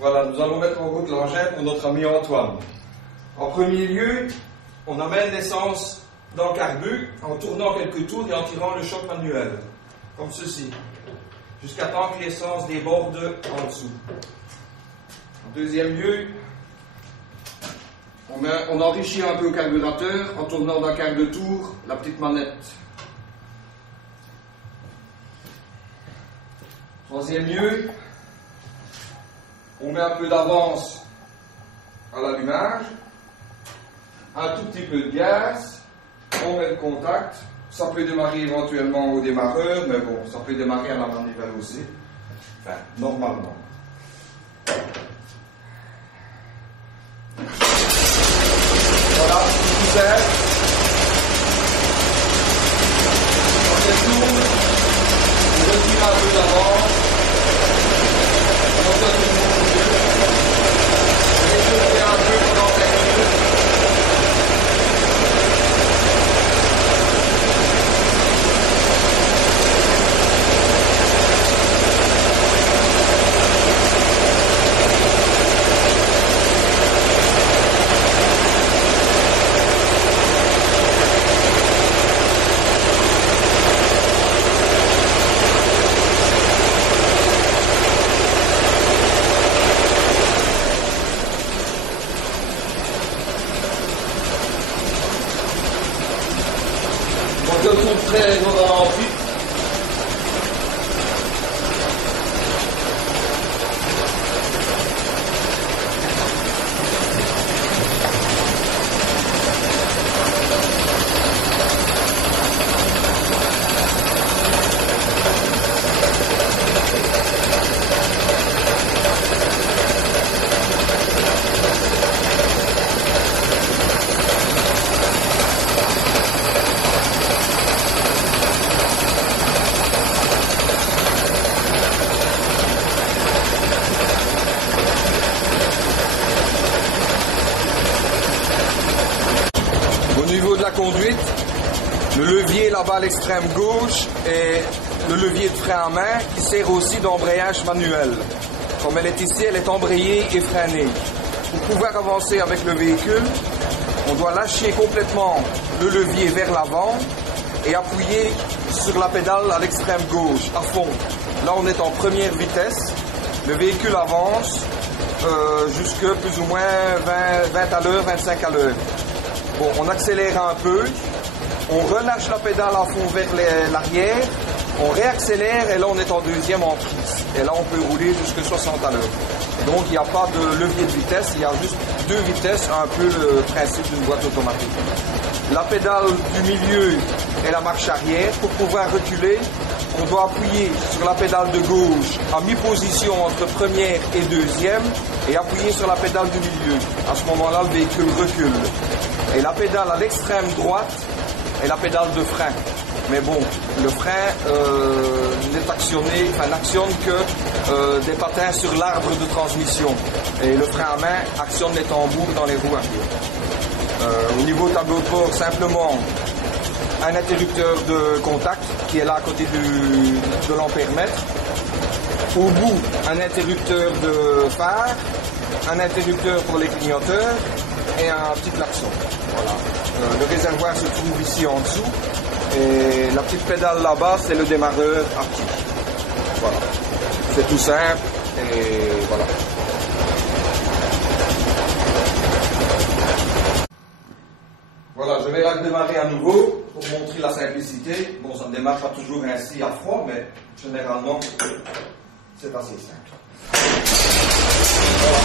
Voilà, nous allons mettre en route l'engin pour notre ami Antoine. En premier lieu, on amène l'essence dans le carbu en tournant quelques tours et en tirant le choc manuel, comme ceci, jusqu'à temps que l'essence déborde en dessous. En deuxième lieu, on enrichit un peu au carburateur en tournant d'un quart de tour la petite manette. Troisième lieu, on met un peu d'avance à l'allumage, un tout petit peu de gaz, on met le contact, ça peut démarrer éventuellement au démarreur, mais bon, ça peut démarrer à la manivelle aussi, enfin, normalement. Voilà, tout simple. On se tourne, on retire un peu d'avance, on se tourne et je fais un peu pendant 5 minutes. On se retrouve très dans un amphi. Au niveau de la conduite, le levier là-bas à l'extrême gauche est le levier de frein à main qui sert aussi d'embrayage manuel. Comme elle est ici, elle est embrayée et freinée. Pour pouvoir avancer avec le véhicule, on doit lâcher complètement le levier vers l'avant et appuyer sur la pédale à l'extrême gauche, à fond. Là, on est en première vitesse. Le véhicule avance jusque plus ou moins 20 à l'heure, 25 à l'heure. Bon, on accélère un peu, on relâche la pédale à fond vers l'arrière, on réaccélère et là on est en deuxième emprise. Et là on peut rouler jusqu'à 60 à l'heure. Donc il n'y a pas de levier de vitesse, il y a juste deux vitesses, un peu le principe d'une boîte automatique. La pédale du milieu est la marche arrière. Pour pouvoir reculer, on doit appuyer sur la pédale de gauche à mi-position entre première et deuxième et appuyer sur la pédale du milieu. À ce moment-là, le véhicule recule. Et la pédale à l'extrême droite est la pédale de frein. Mais bon, le frein n'actionne que des patins sur l'arbre de transmission. Et le frein à main actionne les tambours dans les roues arrière. Au niveau tableau de bord, simplement un interrupteur de contact qui est là à côté de l'ampèremètre. Au bout, un interrupteur de phare, un interrupteur pour les clignoteurs et un petit klaxon. Voilà. Le réservoir se trouve ici en dessous et la petite pédale là-bas, c'est le démarreur actif. Voilà. C'est tout simple et voilà. Voilà, je vais la démarrer à nouveau pour montrer la simplicité. Bon, ça ne démarre pas toujours ainsi à froid, mais généralement, c'est assez simple. Voilà.